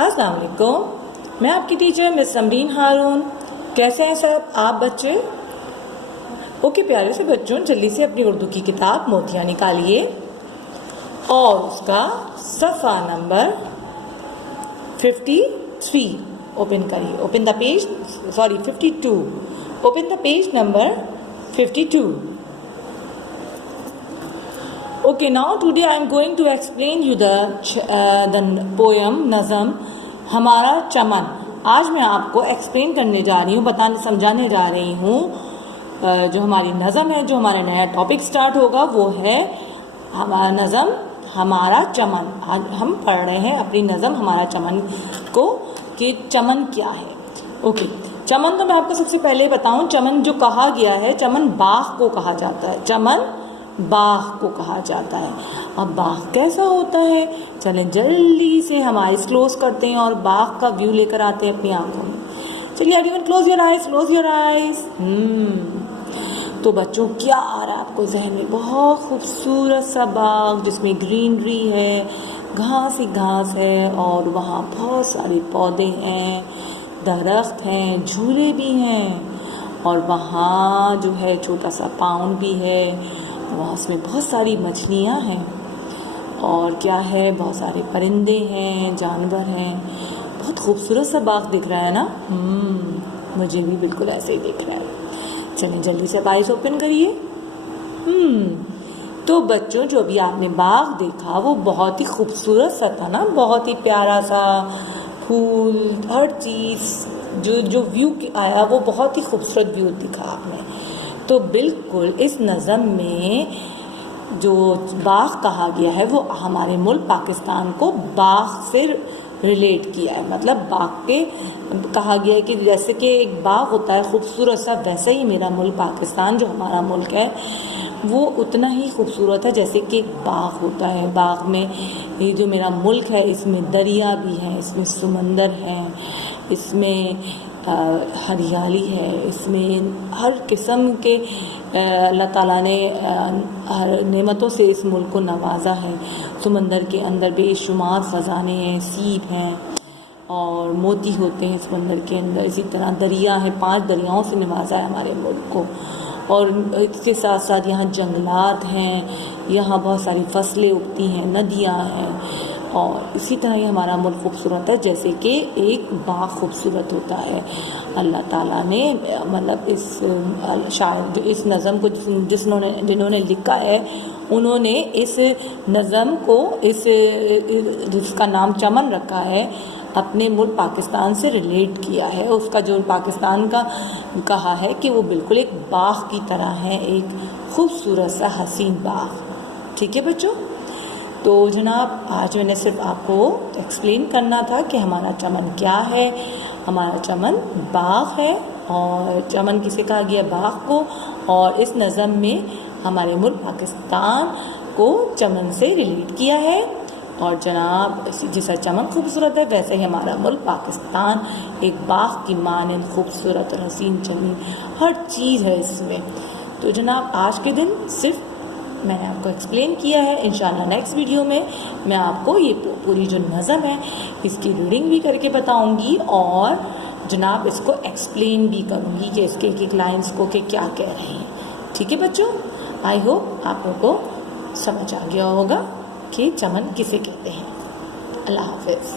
अस्सलाम वालेकुम। मैं आपकी टीचर मिस समरीन हारून। कैसे हैं सब आप बच्चे? ओके प्यारे से बच्चों, जल्दी से अपनी उर्दू की किताब मोतियाँ निकालिए और उसका सफ़ा नंबर 53 ओपन करिए। Open the page, 52। Open the page number 52। Okay, now today I am going to explain you the poem नज़म हमारा चमन। आज मैं आपको एक्सप्लेन करने जा रही हूँ, बताने समझाने जा रही हूँ जो हमारी नज़म है, जो हमारा नया टॉपिक स्टार्ट होगा वो है हमारा नज़म हमारा चमन। आज हम पढ़ रहे हैं अपनी नज़म हमारा चमन को कि चमन क्या है। ओके, चमन तो मैं आपको सबसे पहले बताऊँ, चमन जो कहा गया है, चमन बाग को कहा जाता है। चमन बाग को कहा जाता है। अब बाग कैसा होता है, चलें जल्दी से हम आइज क्लोज करते हैं और बाग का व्यू लेकर आते हैं अपनी आंखों में। चलिए everyone close your eyes, close your eyes. तो बच्चों क्या आ रहा है आपको जहन में? बहुत खूबसूरत सा बाग जिसमें ग्रीनरी है, घास ही घास है और वहाँ बहुत सारे पौधे हैं, दरख्त हैं, झूले भी हैं और वहाँ जो है छोटा सा पाउंड भी है। वहाँ उसमें बहुत सारी मछलियाँ हैं और क्या है, बहुत सारे परिंदे हैं, जानवर हैं। बहुत खूबसूरत सा बाग दिख रहा है ना? मुझे भी बिल्कुल ऐसे ही दिख रहा है। चलिए जल्दी से आइज ओपन करिए। तो बच्चों जो अभी आपने बाग देखा वो बहुत ही खूबसूरत सा था ना, बहुत ही प्यारा सा फूल, हर चीज़ जो व्यू आया वो बहुत ही खूबसूरत व्यू दिखा आपने। तो बिल्कुल इस नज़म में जो बाग कहा गया है वो हमारे मुल्क पाकिस्तान को बाग से रिलेट किया है। मतलब बाग के कहा गया है कि जैसे कि एक बाग होता है खूबसूरत सा, वैसे ही मेरा मुल्क पाकिस्तान जो हमारा मुल्क है वो उतना ही खूबसूरत है जैसे कि एक बाग होता है। बाग में ये जो मेरा मुल्क है इसमें दरिया भी है, इसमें समंदर है, इसमें हरियाली है, इसमें हर किस्म के अल्लाह ताला ने हर नेमतों से इस मुल्क को नवाजा है। समंदर के अंदर बेशुमार ख़ज़ाने हैं, सीप हैं और मोती होते हैं समंदर के अंदर। इसी तरह दरिया है, 5 दरियाओं से नवाजा है हमारे मुल्क को। और इसके साथ साथ यहाँ जंगलात हैं, यहाँ बहुत सारी फसलें उगती हैं, नदियाँ हैं और इसी तरह ही हमारा मुल्क खूबसूरत है जैसे कि एक बाग खूबसूरत होता है। अल्लाह ताला ने मतलब इस शायर जो इस नज़म को जिन्होंने लिखा है उन्होंने इस नज़म को जिसका नाम चमन रखा है अपने मुल्क पाकिस्तान से रिलेट किया है। उसका जो पाकिस्तान का कहा है कि वो बिल्कुल एक बाग की तरह है, एक खूबसूरत सा हसीन बाग। ठीक है बच्चों, तो जनाब आज मैंने सिर्फ आपको एक्सप्लेन करना था कि हमारा चमन क्या है। हमारा चमन बाग है और चमन किसे कहा गया? बाग को। और इस नज़म में हमारे मुल्क पाकिस्तान को चमन से रिलेट किया है। और जनाब जैसा चमन खूबसूरत है वैसे ही हमारा मुल्क पाकिस्तान एक बाग की मानंद खूबसूरत और हसीन ज़मीन, हर चीज़ है इसमें। तो जनाब आज के दिन सिर्फ मैंने आपको एक्सप्लेन किया है। इंशाल्लाह नेक्स्ट वीडियो में मैं आपको ये पूरी जो नज़म है इसकी रीडिंग भी करके बताऊंगी और जनाब इसको एक्सप्लेन भी करूंगी कि इसके एक लाइन्स को कि क्या कह रहे हैं। ठीक है बच्चों, आई होप आप लोगों को समझ आ गया होगा कि चमन किसे कहते हैं। अल्लाह हाफिज़।